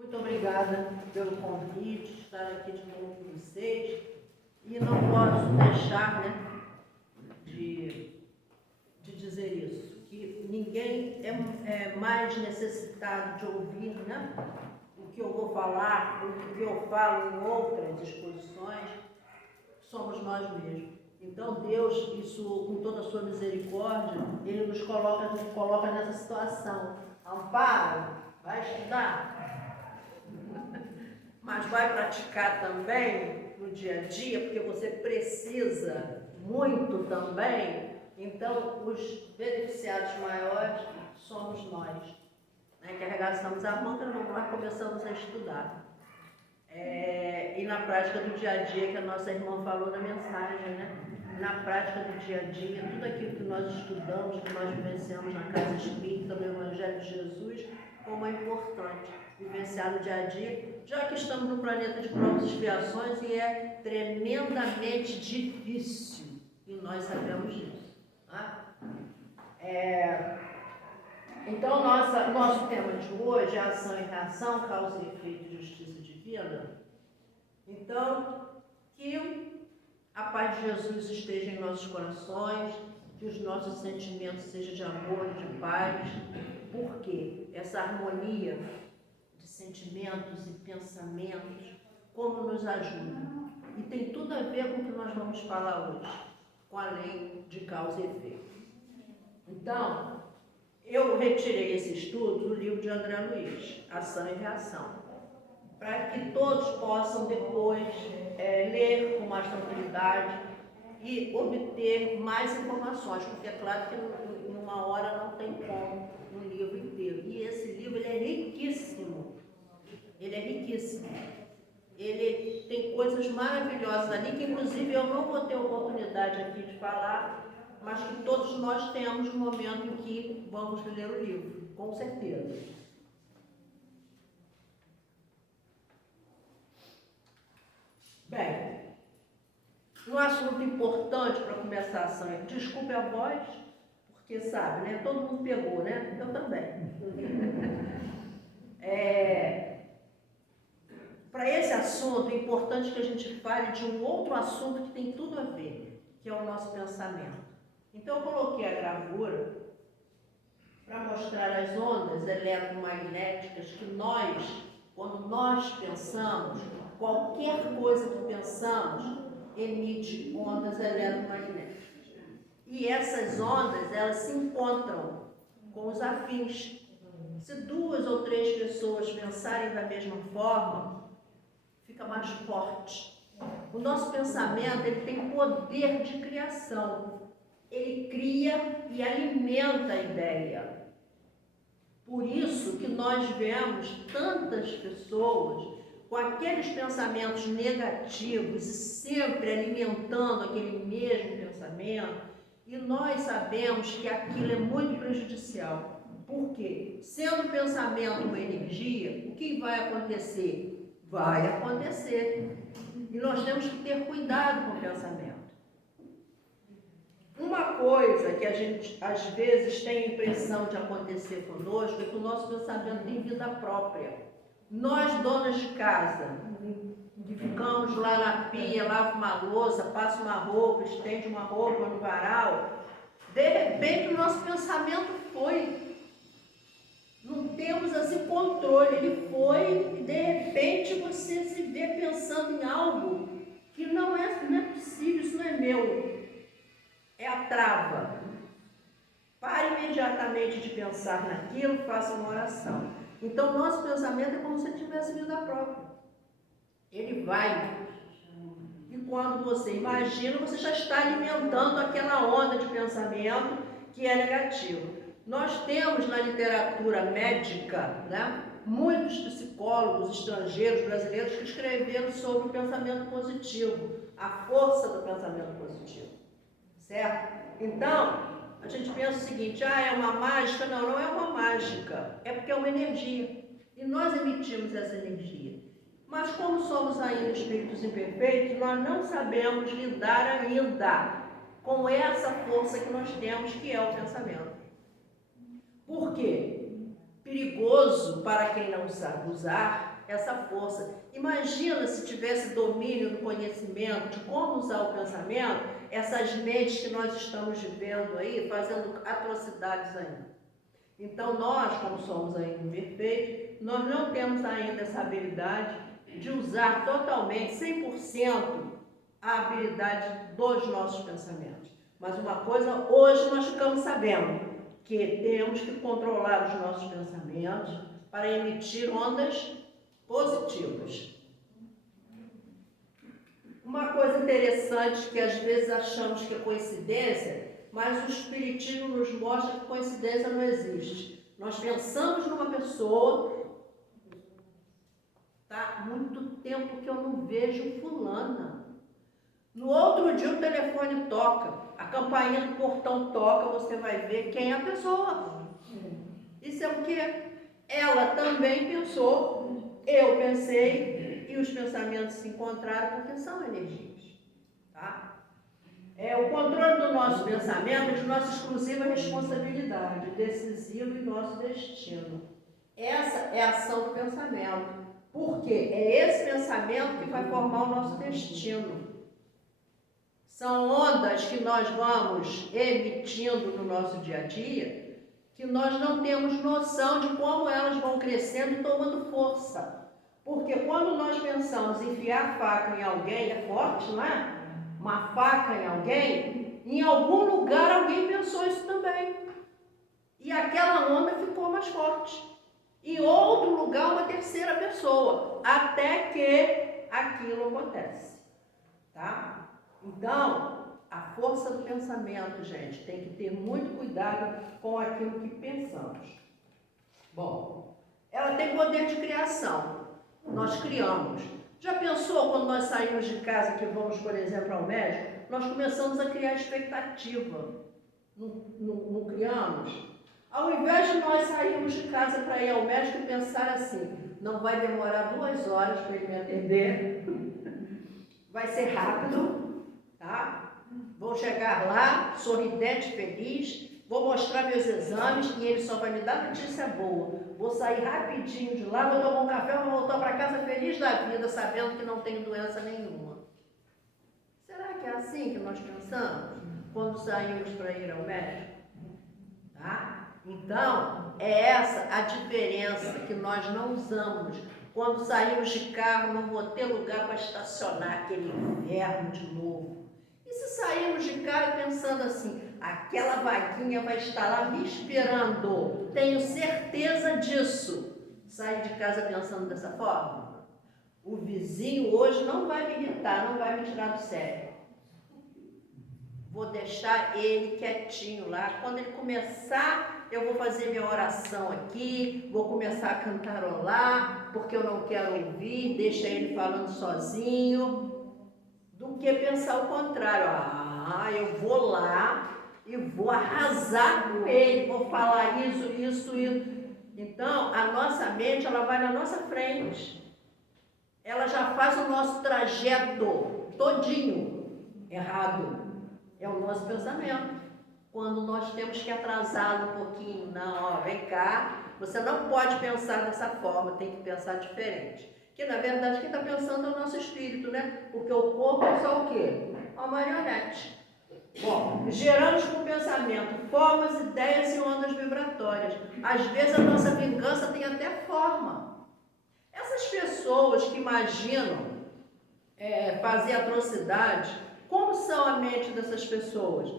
Muito obrigada pelo convite, estar aqui de novo com vocês. E não posso deixar, de dizer isso, que ninguém é mais necessitado de ouvir, o que eu vou falar, o que eu falo em outras exposições, somos nós mesmos. Então Deus, isso com toda a sua misericórdia, Ele nos coloca nessa situação. Amparo, vai estudar, mas vai praticar também no dia a dia, porque você precisa muito também. Então, os beneficiados maiores somos nós, que arregaçamos a manga, nós começamos a estudar. E na prática do dia a dia, que a nossa irmã falou na mensagem, na prática do dia a dia, tudo aquilo que nós estudamos, que nós vivenciamos na casa espírita, no Evangelho de Jesus, como é importante vivenciar no dia a dia, já que estamos no planeta de provas e expiações e é tremendamente difícil, e nós sabemos disso. Então, nosso tema de hoje é ação e reação, causa e efeito e justiça divina. Então, que a paz de Jesus esteja em nossos corações, que os nossos sentimentos sejam de amor e de paz, porque essa harmonia de sentimentos e pensamentos, como nos ajuda. E tem tudo a ver com o que nós vamos falar hoje, com a lei de causa e efeito. Então, eu retirei esse estudo do livro de André Luiz, Ação e Reação, para que todos possam depois ler com mais tranquilidade e obter mais informações, porque é claro que numa hora não tem como um livro inteiro. E esse livro ele é riquíssimo, ele tem coisas maravilhosas ali, que inclusive eu não vou ter oportunidade aqui de falar, mas que todos nós temos no momento em que vamos ler o livro, com certeza. Bem, um assunto importante para começar a ação, desculpe a voz, porque sabe, todo mundo pegou, Eu também. Para esse assunto, é importante que a gente fale de um outro assunto que tem tudo a ver, que é o nosso pensamento. Então, eu coloquei a gravura para mostrar as ondas eletromagnéticas que nós, quando nós pensamos, qualquer coisa que pensamos, emite ondas eletromagnéticas. E essas ondas, elas se encontram com os afins. Se 2 ou 3 pessoas pensarem da mesma forma, fica mais forte. O nosso pensamento, ele tem poder de criação. Ele cria e alimenta a ideia. Por isso que nós vemos tantas pessoas com aqueles pensamentos negativos e sempre alimentando aquele mesmo pensamento, e nós sabemos que aquilo é muito prejudicial. Por quê? Sendo o pensamento uma energia, o que vai acontecer? Vai acontecer. E nós temos que ter cuidado com o pensamento. Uma coisa que a gente, às vezes, tem a impressão de acontecer conosco é que o nosso pensamento tem vida própria. Nós, donas de casa, que ficamos lá na pia, lava uma louça, passa uma roupa, estende uma roupa no varal, de repente o nosso pensamento foi. Não temos assim controle, ele foi e de repente você se vê pensando em algo que não é possível, isso não é meu. É a trava. Pare imediatamente de pensar naquilo, faça uma oração. Então, nosso pensamento é como se ele tivesse vida própria. Ele vai. E quando você imagina, você já está alimentando aquela onda de pensamento que é negativa. Nós temos na literatura médica, muitos psicólogos estrangeiros, brasileiros, que escreveram sobre o pensamento positivo, a força do pensamento positivo. Certo? Então, a gente pensa o seguinte, é uma mágica? Não, não é uma mágica, é porque é uma energia. E nós emitimos essa energia. Mas como somos ainda espíritos imperfeitos, nós não sabemos lidar ainda com essa força que nós temos, que é o pensamento. Por quê? Perigoso para quem não sabe usar essa força. Imagina se tivesse domínio do conhecimento, de como usar o pensamento, essas mentes que nós estamos vivendo aí, fazendo atrocidades ainda. Então nós, como somos ainda imperfeitos, nós não temos ainda essa habilidade de usar totalmente, 100%, a habilidade dos nossos pensamentos. Mas uma coisa, hoje nós ficamos sabendo que temos que controlar os nossos pensamentos para emitir ondas positivas. Uma coisa interessante que às vezes achamos que é coincidência, mas o Espiritismo nos mostra que coincidência não existe. Nós pensamos numa pessoa, tá? Muito tempo que eu não vejo fulana. No outro dia o telefone toca, a campainha do portão toca, você vai ver quem é a pessoa. Isso é o quê? Ela também pensou, eu pensei, e os pensamentos se encontraram porque são energias. Tá? O controle do nosso pensamento é de nossa exclusiva responsabilidade, decisivo em nosso destino. Essa é a ação do pensamento. Por quê? É esse pensamento que vai formar o nosso destino. São ondas que nós vamos emitindo no nosso dia a dia, que nós não temos noção de como elas vão crescendo e tomando força. Porque quando nós pensamos em enfiar a faca em alguém, é forte, não é? Uma faca em alguém, em algum lugar alguém pensou isso também. E aquela onda ficou mais forte. Em outro lugar, uma terceira pessoa, até que aquilo acontece. Tá? Então, a força do pensamento, gente, tem que ter muito cuidado com aquilo que pensamos. Bom, ela tem poder de criação. Nós criamos. Já pensou quando nós saímos de casa, que vamos, por exemplo, ao médico, nós começamos a criar expectativa. Não criamos? Ao invés de nós sairmos de casa para ir ao médico e pensar assim, não vai demorar 2 horas para ele me atender, vai ser rápido, tá? Vou chegar lá, sorridente, feliz, vou mostrar meus exames e ele só vai me dar notícia boa. Vou sair rapidinho de lá, vou tomar um café, vou voltar para casa feliz da vida, sabendo que não tenho doença nenhuma. Será que é assim que nós pensamos quando saímos para ir ao médico? Tá? Então, é essa a diferença que nós não usamos. Quando saímos de carro, não vou ter lugar para estacionar, aquele inverno de novo. E se saímos de carro pensando assim, aquela vaguinha vai estar lá me esperando, tenho certeza disso. Sair de casa pensando dessa forma? O vizinho hoje não vai me irritar, não vai me tirar do sério. Vou deixar ele quietinho lá. Quando ele começar, eu vou fazer minha oração aqui, vou começar a cantarolar, porque eu não quero ouvir, deixa ele falando sozinho, do que pensar o contrário. Eu vou lá e vou arrasar com ele, vou falar isso. Então, a nossa mente, ela vai na nossa frente. Ela já faz o nosso trajeto todinho errado. É o nosso pensamento. Quando nós temos que atrasar um pouquinho, não, vem cá, você não pode pensar dessa forma, tem que pensar diferente. Que na verdade quem está pensando é o nosso espírito, né? Porque o corpo é só o quê? Uma marionete. Bom, geramos com o pensamento formas, ideias e ondas vibratórias. Às vezes a nossa vingança tem até forma. Essas pessoas que imaginam fazer atrocidade, como são a mente dessas pessoas?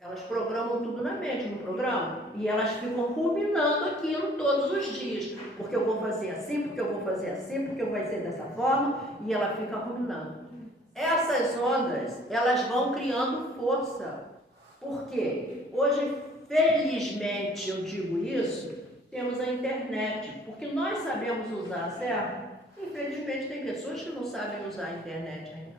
Elas programam tudo na mente, não programam? E elas ficam ruminando aquilo todos os dias. Porque eu vou fazer assim, porque eu vou fazer assim, porque vai ser dessa forma, e ela fica ruminando. Essas ondas, elas vão criando força. Por quê? Hoje, felizmente, eu digo isso, temos a internet, porque nós sabemos usar, certo? Infelizmente, tem pessoas que não sabem usar a internet ainda.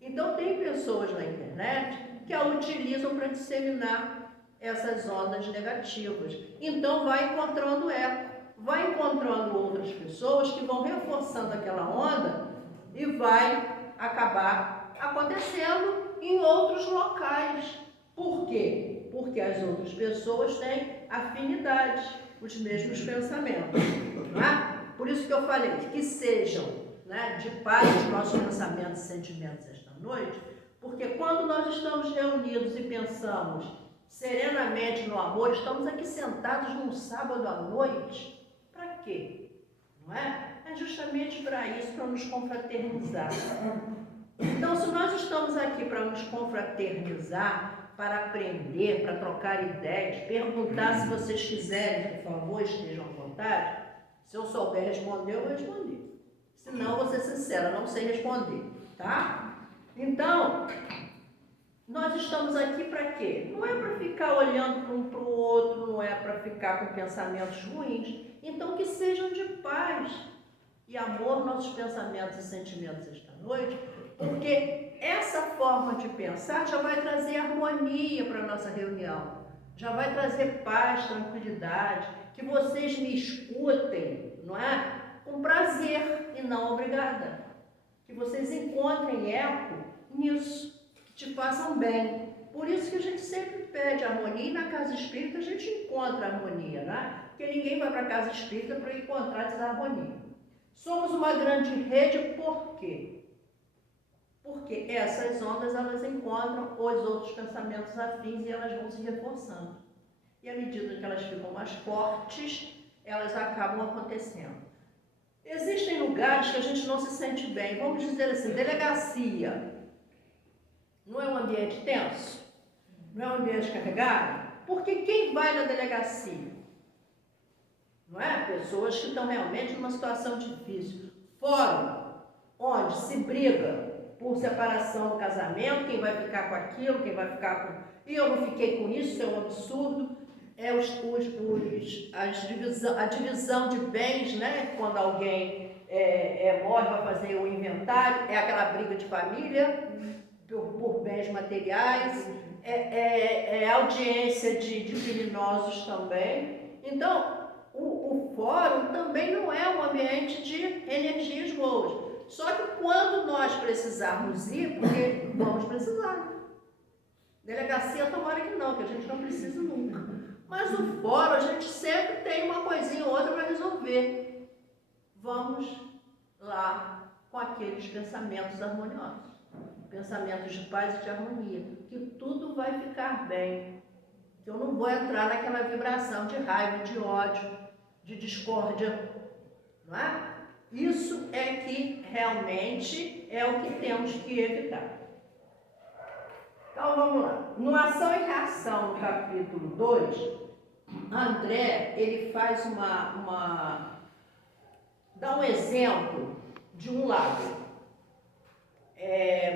Então, tem pessoas na internet que a utilizam para disseminar essas ondas negativas. Então, vai encontrando eco, vai encontrando outras pessoas que vão reforçando aquela onda e vai acabar acontecendo em outros locais. Por quê? Porque as outras pessoas têm afinidade, os mesmos pensamentos. Não é? Por isso que eu falei, que sejam, né, de paz os nossos pensamentos e sentimentos esta noite, porque quando nós estamos reunidos e pensamos serenamente no amor, estamos aqui sentados num sábado à noite, para quê? Não é? É justamente para isso, para nos confraternizar. Então, se nós estamos aqui para nos confraternizar, para aprender, para trocar ideias, perguntar se vocês quiserem, por favor, estejam à vontade. Se eu souber responder, eu vou responder. Se não, vou ser sincera, não sei responder, tá? Então, nós estamos aqui para quê? Não é para ficar olhando um para o outro, não é para ficar com pensamentos ruins. Então, que sejam de paz e amor nossos pensamentos e sentimentos esta noite, porque essa forma de pensar já vai trazer harmonia para a nossa reunião, já vai trazer paz, tranquilidade, que vocês me escutem, não é? Com prazer e não obrigada. Que vocês encontrem eco nisso, que te façam bem. Por isso que a gente sempre pede harmonia, e na casa espírita a gente encontra harmonia, né? Porque ninguém vai para a casa espírita para encontrar desarmonia. Somos uma grande rede, por quê? Porque essas ondas, elas encontram os outros pensamentos afins e elas vão se reforçando. E à medida que elas ficam mais fortes, elas acabam acontecendo. Existem lugares que a gente não se sente bem. Vamos dizer assim, delegacia. Não é um ambiente tenso? Não é um ambiente carregado? Porque quem vai na delegacia? Não é? Pessoas que estão realmente numa situação difícil. Fórum, onde se briga por separação do casamento, quem vai ficar com aquilo, quem vai ficar com... E eu não fiquei com isso, isso é um absurdo. É a divisão de bens, né? Quando alguém morre, vai fazer o inventário, é aquela briga de família por bens materiais, audiência de criminosos também. Então, o fórum também não é um ambiente de energias boas. Só que quando nós precisarmos ir, porque vamos precisar. Delegacia, tomara que não, que a gente não precisa nunca. Mas o fórum, a gente sempre tem uma coisinha ou outra para resolver. Vamos lá com aqueles pensamentos harmoniosos. Pensamentos de paz e de harmonia. Que tudo vai ficar bem. Que eu não vou entrar naquela vibração de raiva, de ódio, de discórdia. Não é? Isso é que realmente é o que temos que evitar. Então vamos lá. No Ação e Reação, no capítulo 2, André, ele faz dá um exemplo de um lago.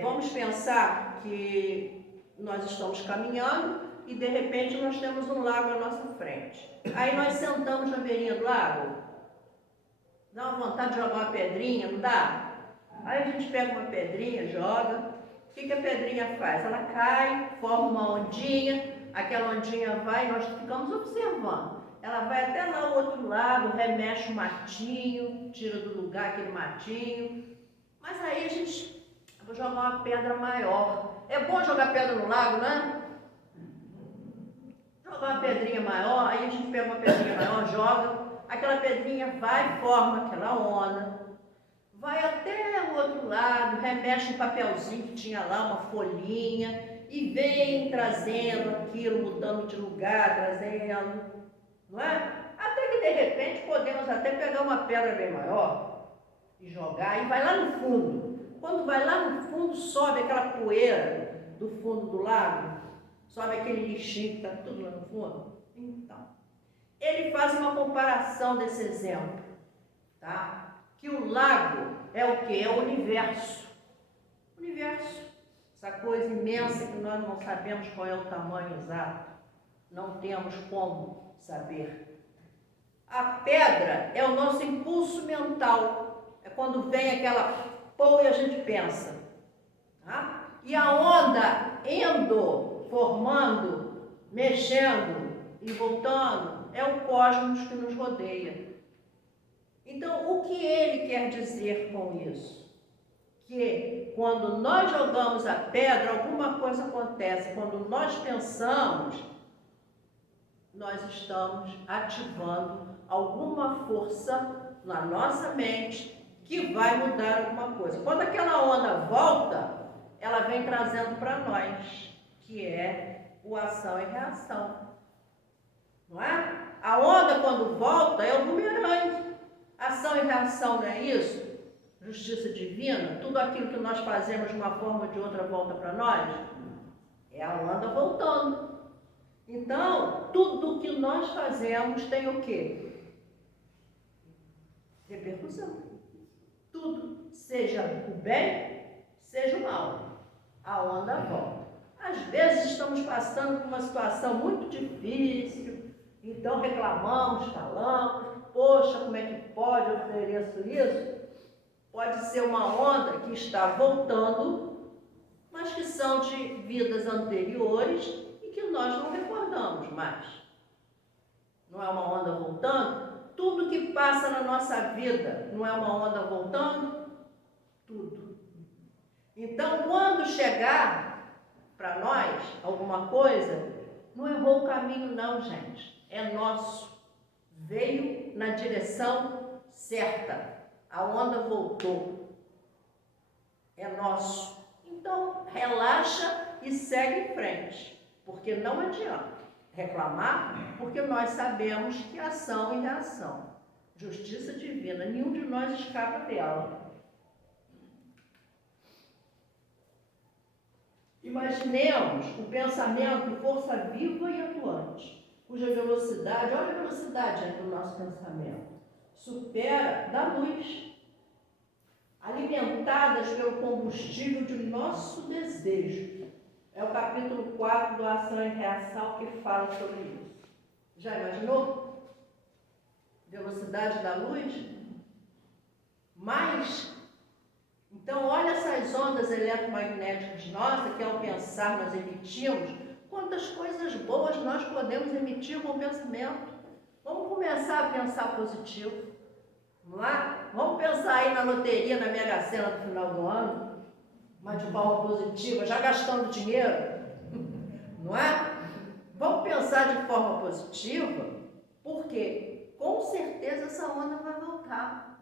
Vamos pensar que nós estamos caminhando e de repente nós temos um lago à nossa frente. Aí nós sentamos na beirinha do lago, dá uma vontade de jogar uma pedrinha, não dá? Aí a gente pega uma pedrinha, joga. O que a pedrinha faz? Ela cai, forma uma ondinha, aquela ondinha vai e nós ficamos observando. Ela vai até lá ao outro lado, remexe o matinho, tira do lugar aquele matinho. Mas aí a gente... vou jogar uma pedra maior. É bom jogar pedra no lago, né? Jogar uma pedrinha maior, aí a gente pega uma pedrinha maior, joga. Aquela pedrinha vai, forma aquela onda. Vai até o outro lado, remexe um papelzinho que tinha lá, uma folhinha, e vem trazendo aquilo, mudando de lugar, trazendo, não é? Até que de repente podemos até pegar uma pedra bem maior e jogar, e vai lá no fundo. Quando vai lá no fundo, sobe aquela poeira do fundo do lago, sobe aquele lixinho que está tudo lá no fundo. Então, ele faz uma comparação desse exemplo, tá? Que o lago é o quê? É o universo. O universo. Essa coisa imensa que nós não sabemos qual é o tamanho exato. Não temos como saber. A pedra é o nosso impulso mental. É quando vem aquela pô e a gente pensa. Tá? E a onda indo, formando, mexendo e voltando, é o cosmos que nos rodeia. Então, o que ele quer dizer com isso? Que quando nós jogamos a pedra, alguma coisa acontece. Quando nós pensamos, nós estamos ativando alguma força na nossa mente que vai mudar alguma coisa. Quando aquela onda volta, ela vem trazendo para nós, que é o ação e reação. Não é? A onda, quando volta, é o bumerangue. Ação e reação, não é isso? Justiça divina, tudo aquilo que nós fazemos de uma forma ou de outra volta para nós, é a onda voltando. Então, tudo que nós fazemos tem o quê? Repercussão. Tudo, seja o bem, seja o mal. A onda volta. Às vezes estamos passando por uma situação muito difícil, então reclamamos, falamos, poxa, como é que pode, eu ofereço isso? Pode ser uma onda que está voltando, mas que são de vidas anteriores e que nós não recordamos mais. Não é uma onda voltando? Tudo que passa na nossa vida não é uma onda voltando? Tudo. Então, quando chegar para nós alguma coisa, não errou o caminho não, gente. É nosso. Veio na direção certa. A onda voltou. É nosso. Então, relaxa e segue em frente. Porque não adianta reclamar, porque nós sabemos que ação e reação. Justiça divina, nenhum de nós escapa dela. Imaginemos o pensamento força viva e atuante, cuja velocidade, olha a velocidade do nosso pensamento, supera da luz, alimentadas pelo combustível de nosso desejo. É o capítulo 4 do Ação e Reação que fala sobre isso. Já imaginou? Velocidade da luz? Mais. Então, olha essas ondas eletromagnéticas nossas, que ao pensar nós emitimos, quantas coisas boas nós podemos emitir com o pensamento. Vamos começar a pensar positivo. Vamos lá? Vamos pensar aí na loteria, na Mega Sena do final do ano, mas de forma positiva, já gastando dinheiro, não é? Vamos pensar de forma positiva, porque com certeza essa onda vai voltar.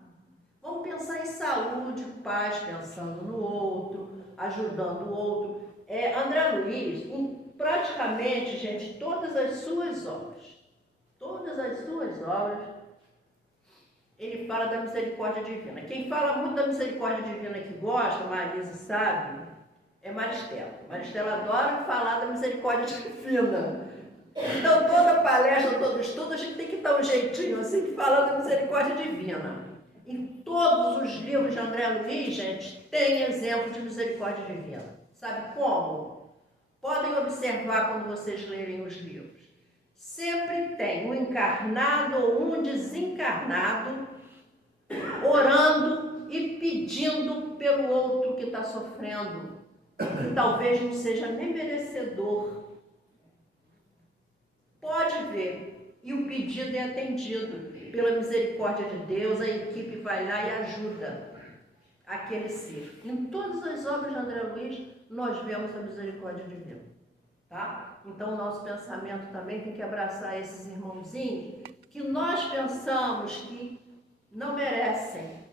Vamos pensar em saúde, paz, pensando no outro, ajudando o outro. André Luiz, em praticamente, gente, todas as suas obras, ele fala da misericórdia divina. Quem fala muito da misericórdia divina que gosta, Marisa sabe, é Maristela. Maristela adora falar da misericórdia divina. Então, toda palestra, todo estudo, a gente tem que dar um jeitinho assim, falando da misericórdia divina. Em todos os livros de André Luiz, gente, tem exemplo de misericórdia divina. Sabe como? Podem observar quando vocês lerem os livros. Sempre tem um encarnado ou um desencarnado orando e pedindo pelo outro que está sofrendo, que talvez não seja nem merecedor. Pode ver, e o pedido é atendido. Pela misericórdia de Deus, a equipe vai lá e ajuda aquele ser. Em todas as obras de André Luiz, nós vemos a misericórdia divina. Tá? Então, o nosso pensamento também tem que abraçar esses irmãozinhos que nós pensamos que não merecem.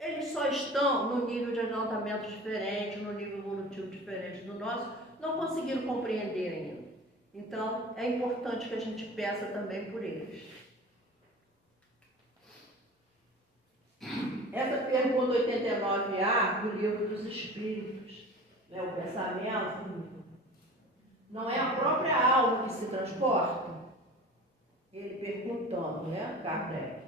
Eles só estão no nível de adiantamento diferente, no nível evolutivo diferente do nosso, não conseguiram compreender ainda. Então, é importante que a gente peça também por eles. Essa pergunta 89A do Livro dos Espíritos, né, o pensamento, não é a própria alma que se transporta? Ele perguntando, né, Kardec.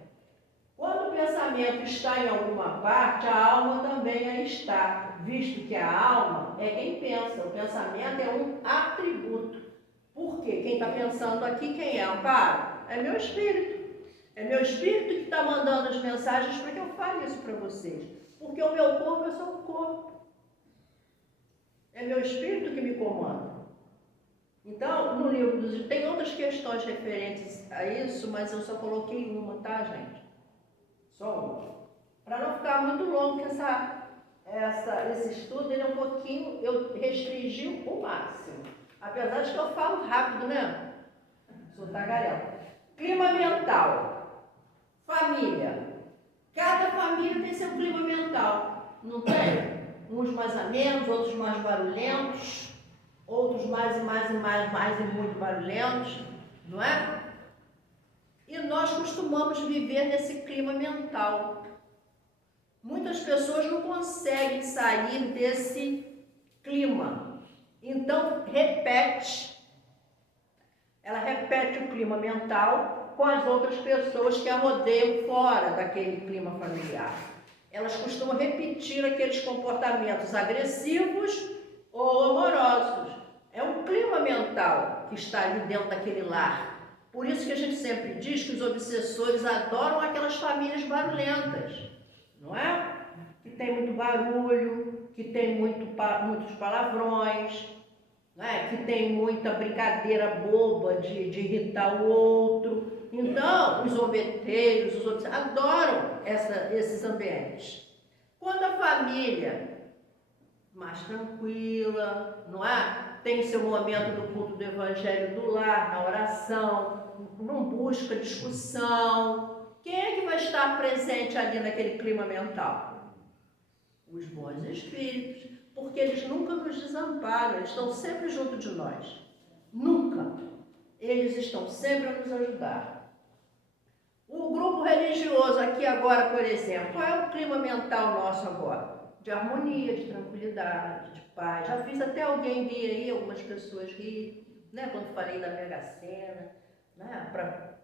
Quando o pensamento está em alguma parte, a alma também aí está, visto que a alma é quem pensa, o pensamento é um atributo. Por quê? Quem está pensando aqui, quem é? Amparo? É meu espírito. É meu espírito que está mandando as mensagens para que eu fale isso para vocês. Porque o meu corpo é só um corpo. É meu espírito que me comanda. Então, no livro dos... tem outras questões referentes a isso, mas eu só coloquei uma, tá, gente? Só uma. Para não ficar muito longo, porque esse estudo ele é um pouquinho... eu restringi o máximo. Apesar de que eu falo rápido, né? Sou tagarela. Clima ambiental. Família. Cada família tem seu clima mental, não tem? Uns mais amenos, outros mais barulhentos, outros mais e muito barulhentos, não é? E nós costumamos viver nesse clima mental. Muitas pessoas não conseguem sair desse clima. Então, ela repete o clima mental com as outras pessoas que a rodeiam fora daquele clima familiar. Elas costumam repetir aqueles comportamentos agressivos ou amorosos. É um clima mental que está ali dentro daquele lar. Por isso que a gente sempre diz que os obsessores adoram aquelas famílias barulhentas, não é? Que tem muito barulho, que tem muitos palavrões, não é? Que tem muita brincadeira boba de irritar o outro. Então, os zombeteiros, os outros, adoram esses ambientes. Quando a família mais tranquila, não é? Tem seu momento do culto do evangelho do lar, na oração, não busca discussão. Quem é que vai estar presente ali naquele clima mental? Os bons espíritos, porque eles nunca nos desamparam, eles estão sempre junto de nós. Nunca. Eles estão sempre a nos ajudar. O grupo religioso aqui agora, por exemplo, qual é o clima mental nosso agora? De harmonia, de tranquilidade, de paz. Já fiz até alguém rir aí, algumas pessoas rir, né? Quando falei da Mega Sena, né? Para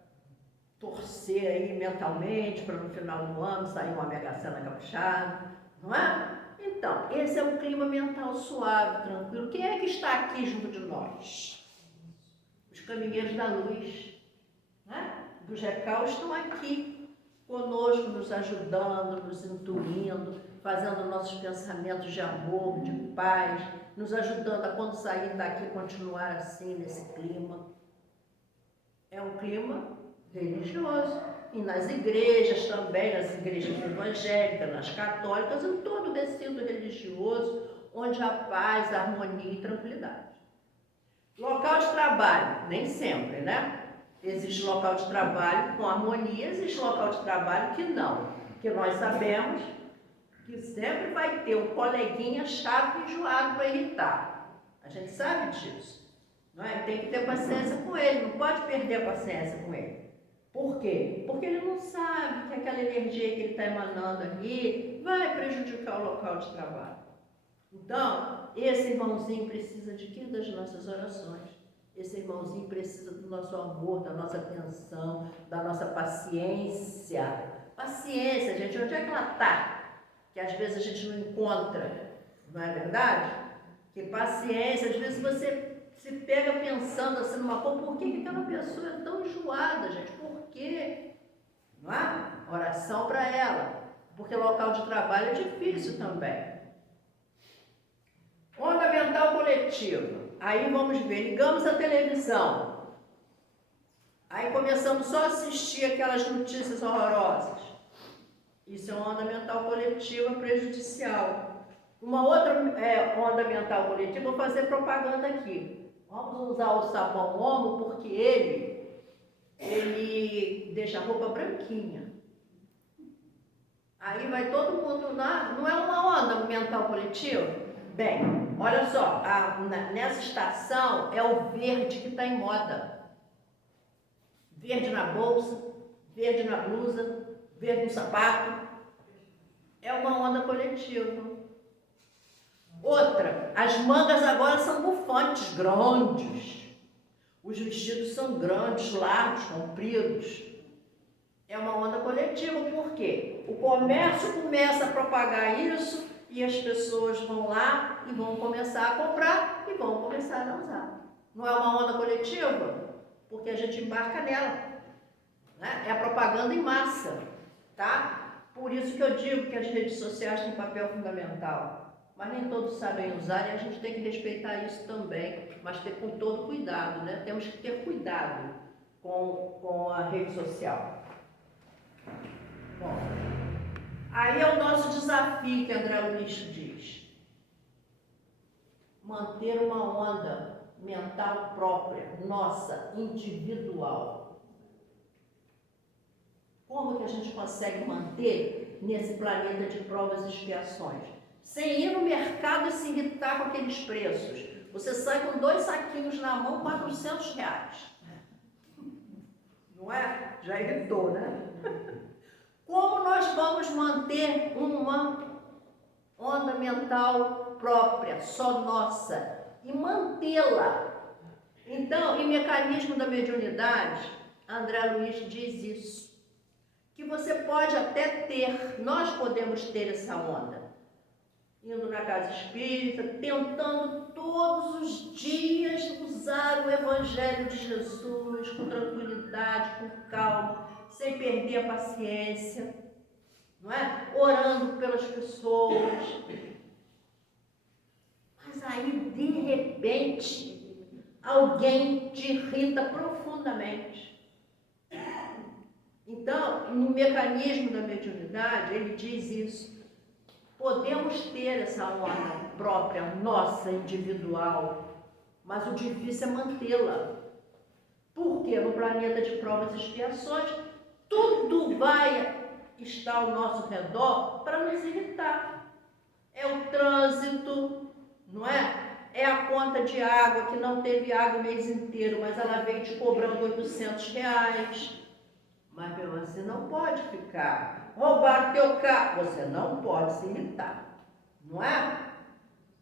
torcer aí mentalmente, para no final do ano sair uma Mega Sena caprichada, não é? Então, esse é um clima mental suave, tranquilo. Quem é que está aqui junto de nós? Os caminheiros da luz, né? Dos recalques estão aqui conosco, nos ajudando, nos intuindo, fazendo nossos pensamentos de amor, de paz, nos ajudando a, quando sair daqui, continuar assim, nesse clima. É um clima religioso. E nas igrejas também, nas igrejas evangélicas, nas católicas, em todo o recinto religioso, onde há paz, harmonia e tranquilidade. Local de trabalho, nem sempre, né? Existe local de trabalho com harmonia, existe local de trabalho que não. Porque nós sabemos que sempre vai ter um coleguinha chato e enjoado para irritar. A gente sabe disso. Não é? Tem que ter paciência com ele, não pode perder a paciência com ele. Por quê? Porque ele não sabe que aquela energia que ele está emanando ali vai prejudicar o local de trabalho. Então, esse irmãozinho precisa de quê? Das nossas orações. Esse irmãozinho precisa do nosso amor, da nossa atenção, da nossa paciência. Paciência, gente, onde é que ela está? Que às vezes a gente não encontra, não é verdade? Que paciência, às vezes você se pega pensando assim numa coisa, por que aquela pessoa é tão enjoada, gente? Por quê? Não é? Oração para ela. Porque local de trabalho é difícil também. Onda mental coletiva. Aí vamos ver, ligamos a televisão. Aí começamos só a assistir aquelas notícias horrorosas. Isso é uma onda mental coletiva prejudicial. Uma outra onda mental coletiva, vou fazer propaganda aqui. Vamos usar o sabão Omo porque ele deixa a roupa branquinha. Aí vai todo mundo lá, não é uma onda mental coletiva? Bem, olha só, nessa estação é o verde que está em moda. Verde na bolsa, verde na blusa, verde no sapato. É uma onda coletiva. Outra, as mangas agora são bufantes, grandes. Os vestidos são grandes, largos, compridos. É uma onda coletiva, por quê? O comércio começa a propagar isso e as pessoas vão lá e vão começar a comprar e vão começar a usar. Não é uma onda coletiva? Porque a gente embarca nela. Né? É a propaganda em massa, tá? Por isso que eu digo que as redes sociais têm papel fundamental. Mas nem todos sabem usar e a gente tem que respeitar isso também, mas ter com todo cuidado, né? Temos que ter cuidado com a rede social. Bom, aí é o nosso desafio que André Luiz diz. Manter uma onda mental própria, nossa, individual. Como que a gente consegue manter nesse planeta de provas e expiações? Sem ir no mercado e se irritar com aqueles preços. Você sai com 2 saquinhos na mão, R$400. Não é? Já irritou, né? Como nós vamos manter uma onda mental própria, só nossa, e mantê-la? Então, em Mecanismo da Mediunidade, André Luiz diz isso, que você pode até ter, nós podemos ter essa onda, indo na casa espírita, tentando todos os dias usar o Evangelho de Jesus com tranquilidade, com calma, sem perder a paciência, não é? Orando pelas pessoas. Mas aí, de repente, alguém te irrita profundamente. Então, no Mecanismo da Mediunidade, ele diz isso. Podemos ter essa onda própria, nossa, individual, mas o difícil é mantê-la. Porque no planeta de provas e expiações, tudo vai estar ao nosso redor para nos irritar. É o trânsito, não é? É a conta de água, que não teve água o mês inteiro, mas ela veio te cobrando R$800. Mas você não pode ficar. Roubar teu carro, você não pode se irritar, não é?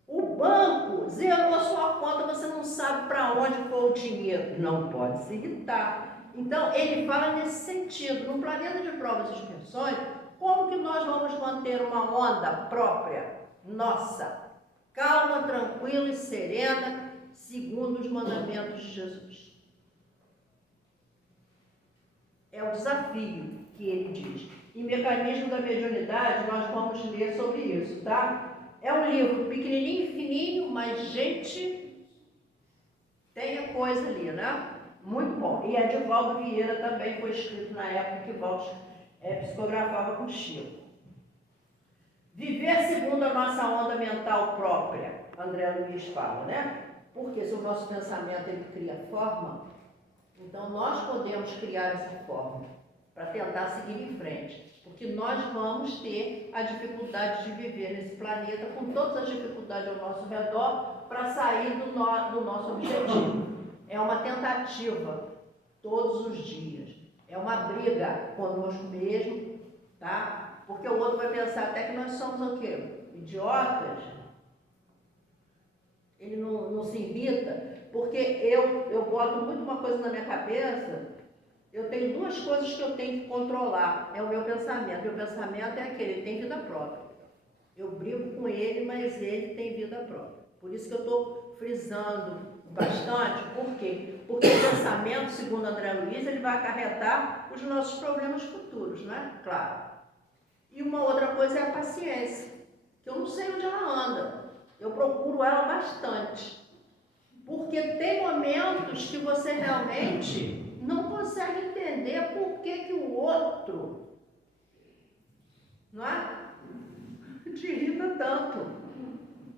O banco zerou sua conta, você não sabe para onde foi o dinheiro, não pode se irritar. Então, ele fala nesse sentido, no planeta de provas e expiações, como que nós vamos manter uma onda própria, nossa, calma, tranquila e serena, segundo os mandamentos de Jesus. É o desafio que ele diz. Em Mecanismo da Mediunidade, nós vamos ler sobre isso, tá? É um livro pequenininho, fininho, mas, gente, tem coisa ali, né? Muito bom. E Edivaldo Vieira também foi escrito na época que Valdes psicografava com Chico. Viver segundo a nossa onda mental própria, André Luiz fala, né? Porque se o nosso pensamento ele cria forma, então nós podemos criar essa forma para tentar seguir em frente. Porque nós vamos ter a dificuldade de viver nesse planeta com todas as dificuldades ao nosso redor para sair do nosso objetivo. É uma tentativa todos os dias. É uma briga conosco mesmo, tá? Porque o outro vai pensar até que nós somos o quê? Idiotas. Ele não se irrita, porque eu boto muito uma coisa na minha cabeça. Eu tenho 2 coisas que eu tenho que controlar. É o meu pensamento. Meu pensamento é aquele, ele tem vida própria. Eu brigo com ele, mas ele tem vida própria. Por isso que eu estou frisando bastante. Por quê? Porque o pensamento, segundo André Luiz, ele vai acarretar os nossos problemas futuros, né? Claro. E uma outra coisa é a paciência, que eu não sei onde ela anda. Eu procuro ela bastante. Porque tem momentos que você realmente não consegue entender por que o outro, não é? Te irrita tanto.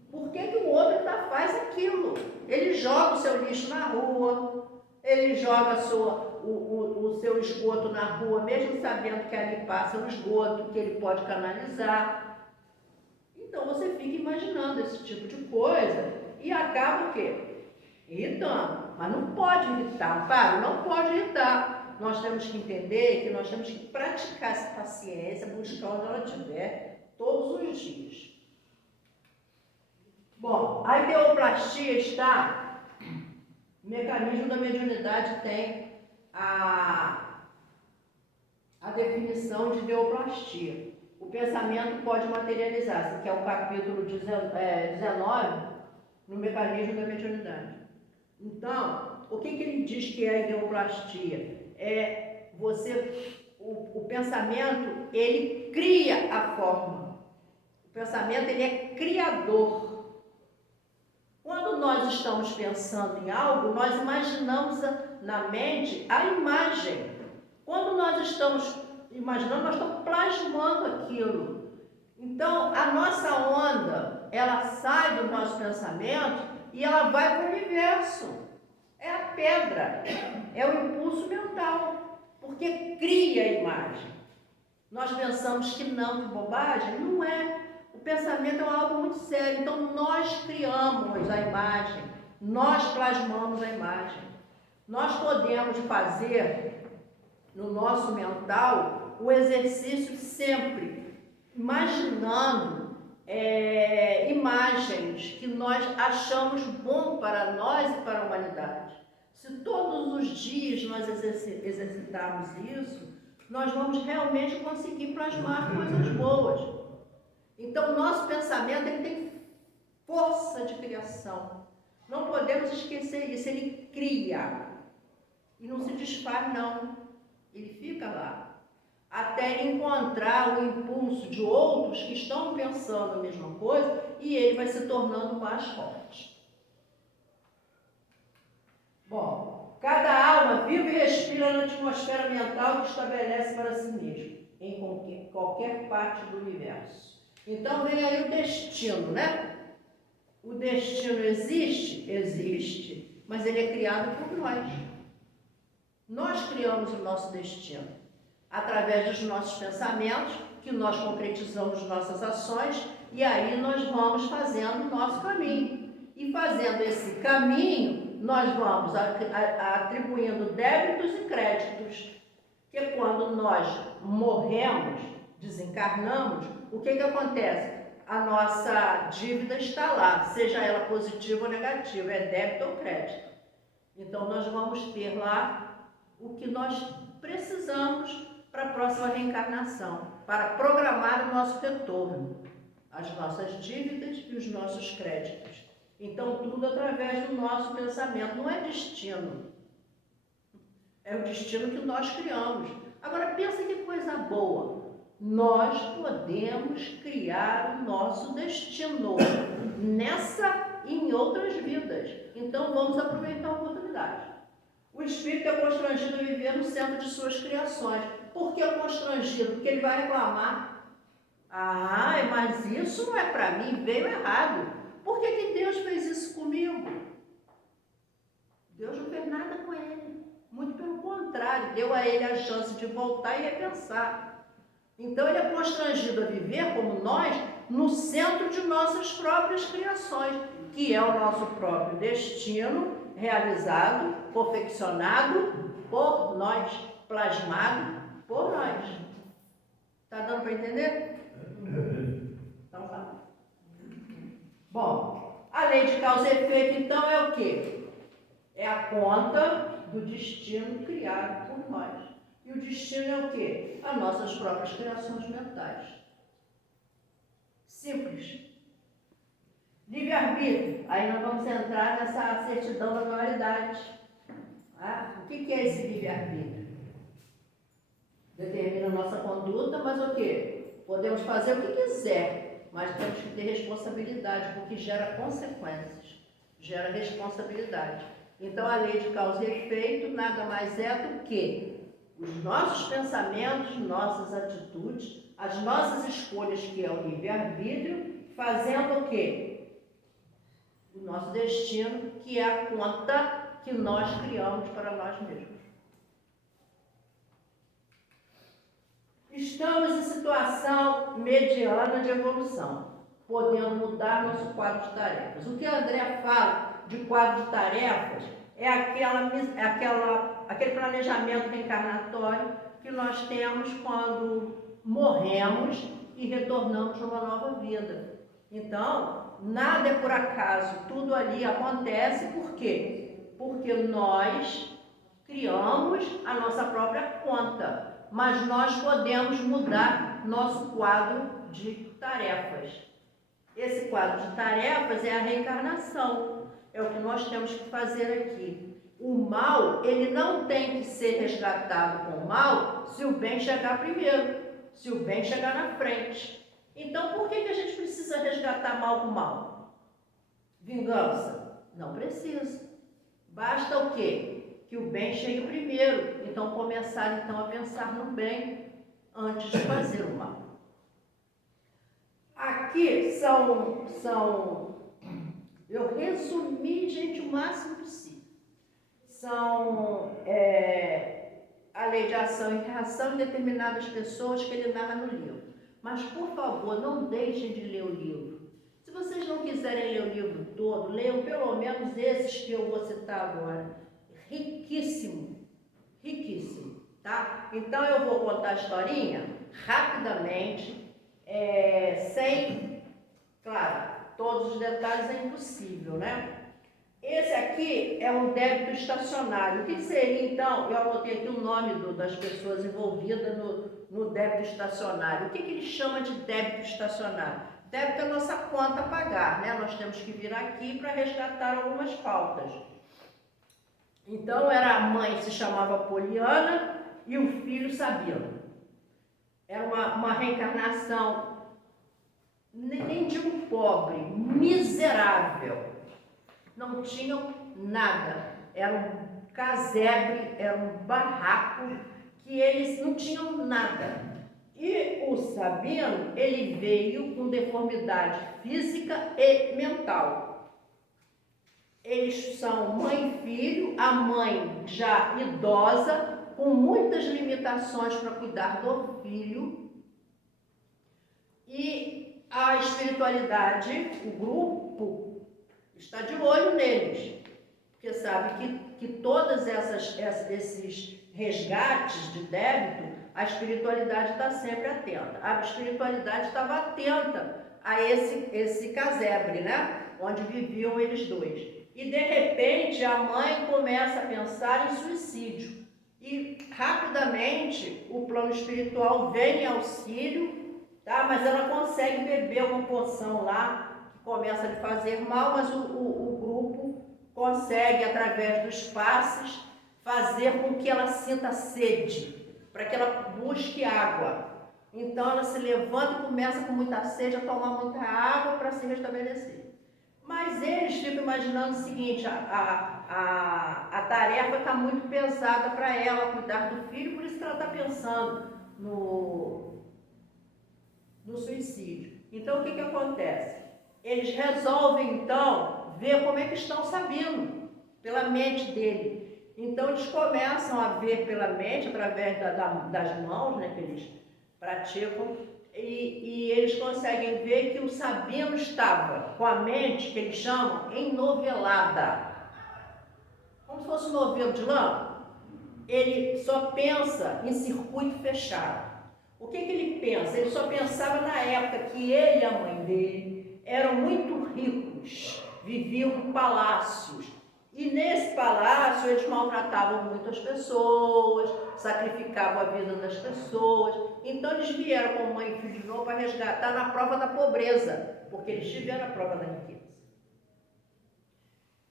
Por que o outro faz aquilo? Ele joga o seu lixo na rua, ele joga o seu esgoto na rua, mesmo sabendo que ali passa o esgoto, que ele pode canalizar. Então você fica imaginando esse tipo de coisa e acaba o quê? Irritando. Mas não pode irritar, Amparo, não pode irritar. Nós temos que entender que nós temos que praticar essa paciência, buscar onde ela estiver, todos os dias. Bom, a ideoplastia está, o Mecanismo da Mediunidade tem a definição de ideoplastia. O pensamento pode materializar-se, que é o capítulo 19, no Mecanismo da Mediunidade. Então, o que ele diz que é a ideoplastia? É o pensamento, ele cria a forma. O pensamento, ele é criador. Quando nós estamos pensando em algo, nós imaginamos na mente a imagem. Quando nós estamos imaginando, nós estamos plasmando aquilo. Então, a nossa onda, ela sai do nosso pensamento e ela vai para o universo. É a pedra, é o impulso mental, porque cria a imagem. Nós pensamos que não, que bobagem. Não é. O pensamento é algo muito sério. Então, nós criamos a imagem, nós plasmamos a imagem. Nós podemos fazer, no nosso mental, o exercício sempre, imaginando imagens que nós achamos bom para nós e para a humanidade. Se todos os dias nós exercitarmos isso, nós vamos realmente conseguir plasmar coisas boas. Então, o nosso pensamento ele tem força de criação. Não podemos esquecer isso, ele cria. E não se desfaz, não. Ele fica lá. Até encontrar o impulso de outros que estão pensando a mesma coisa e ele vai se tornando mais forte. Bom, cada alma vive e respira na atmosfera mental que estabelece para si mesmo, em qualquer parte do universo. Então vem aí o destino, né? O destino existe? Existe, mas ele é criado por nós. Nós criamos o nosso destino através dos nossos pensamentos, que nós concretizamos nossas ações, e aí nós vamos fazendo o nosso caminho. E fazendo esse caminho, nós vamos atribuindo débitos e créditos, que quando nós morremos, desencarnamos, o que acontece? A nossa dívida está lá, seja ela positiva ou negativa, é débito ou crédito. Então, nós vamos ter lá o que nós precisamos para a próxima reencarnação, para programar o nosso retorno, as nossas dívidas e os nossos créditos. Então, tudo através do nosso pensamento, não é destino. É o destino que nós criamos. Agora, pensa que coisa boa. Nós podemos criar o nosso destino nessa e em outras vidas. Então, vamos aproveitar a oportunidade. O espírito é constrangido a viver no centro de suas criações. Por que é constrangido? Porque ele vai reclamar. Ah, mas isso não é para mim, veio errado. Por que Deus fez isso comigo? Deus não fez nada com ele. Muito pelo contrário, deu a ele a chance de voltar e repensar. Então ele é constrangido a viver como nós, no centro de nossas próprias criações, que é o nosso próprio destino, realizado, confeccionado por nós, plasmado por nós. Está dando para entender? Então tá. Bom, a lei de causa e efeito, então, é o quê? É a conta do destino criado por nós. E o destino é o quê? As nossas próprias criações mentais. Simples. Livre-arbítrio. Aí nós vamos entrar nessa certidão da dualidade. Ah, o que é esse livre-arbítrio? Determina a nossa conduta, mas o quê? Podemos fazer o que quiser, mas temos que ter responsabilidade, porque gera consequências, gera responsabilidade. Então, a lei de causa e efeito nada mais é do que os nossos pensamentos, nossas atitudes, as nossas escolhas, que é o livre-arbítrio, fazendo o quê? O nosso destino, que é a conta que nós criamos para nós mesmos. Estamos em situação mediana de evolução, podendo mudar nosso quadro de tarefas. O que a André fala de quadro de tarefas é aquele planejamento reencarnatório que nós temos quando morremos e retornamos numa nova vida. Então, nada é por acaso, tudo ali acontece por quê? Porque nós criamos a nossa própria conta. Mas nós podemos mudar nosso quadro de tarefas. Esse quadro de tarefas é a reencarnação, é o que nós temos que fazer aqui. O mal, ele não tem que ser resgatado com o mal se o bem chegar primeiro, se o bem chegar na frente. Então, por que a gente precisa resgatar mal com mal? Vingança? Não precisa. Basta o quê? Que o bem chegue primeiro. Então, começar a pensar no bem antes de fazer o mal. Aqui eu resumi, gente, o máximo possível. São a lei de ação e reação em determinadas pessoas que ele narra no livro. Mas, por favor, não deixem de ler o livro. Se vocês não quiserem ler o livro todo, leiam pelo menos esses que eu vou citar agora. Riquíssimo, riquíssimo, tá? Então, eu vou contar a historinha rapidamente, sem, claro, todos os detalhes é impossível, né? Esse aqui é um débito estacionário. O que seria, então? Eu anotei aqui o nome das pessoas envolvidas no débito estacionário. O que ele chama de débito estacionário? Débito é a nossa conta a pagar, né? Nós temos que vir aqui para resgatar algumas faltas. Então, a mãe se chamava Poliana e o filho Sabino. Era uma reencarnação, nem digo pobre, miserável. Não tinham nada, era um casebre, era um barraco, que eles não tinham nada. E o Sabino, ele veio com deformidade física e mental. Eles são mãe e filho, a mãe já idosa, com muitas limitações para cuidar do filho. E a espiritualidade, o grupo, está de olho neles, porque sabe que todos esses resgates de débito, a espiritualidade está sempre atenta. A espiritualidade estava atenta a esse casebre, né? Onde viviam eles dois. E, de repente, a mãe começa a pensar em suicídio. E, rapidamente, o plano espiritual vem em auxílio, tá? Mas ela consegue beber uma poção lá, começa a lhe fazer mal, mas o grupo consegue, através dos passes, fazer com que ela sinta sede, para que ela busque água. Então ela se levanta e começa com muita sede a tomar muita água para se restabelecer. Mas eles ficam imaginando o seguinte, a tarefa está muito pesada para ela cuidar do filho, por isso que ela está pensando no suicídio. Então o que acontece? Eles resolvem, então, ver como é que estão sabendo, pela mente dele. Então, eles começam a ver pela mente, através das mãos, né, que eles praticam, e eles conseguem ver que o Sabino estava com a mente, que eles chamam, enovelada. Como se fosse um novelo de lã. Ele só pensa em circuito fechado. O que ele pensa? Ele só pensava na época que ele e a mãe dele eram muito ricos, viviam em palácios. E nesse palácio eles maltratavam muitas pessoas, sacrificavam a vida das pessoas. Então eles vieram com mãe e filho de novo para resgatar na prova da pobreza, porque eles tiveram a prova da riqueza.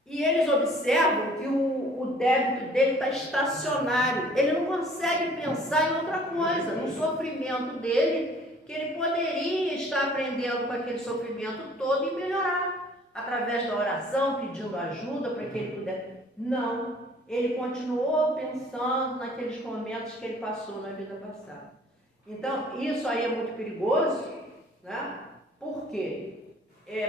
E eles observam que o débito dele está estacionário. Ele não consegue pensar em outra coisa, no sofrimento dele, que ele poderia estar aprendendo com aquele sofrimento todo e melhorar, através da oração, pedindo ajuda para que ele pudesse. Não, ele continuou pensando naqueles momentos que ele passou na vida passada. Então, isso aí é muito perigoso, né? Por quê?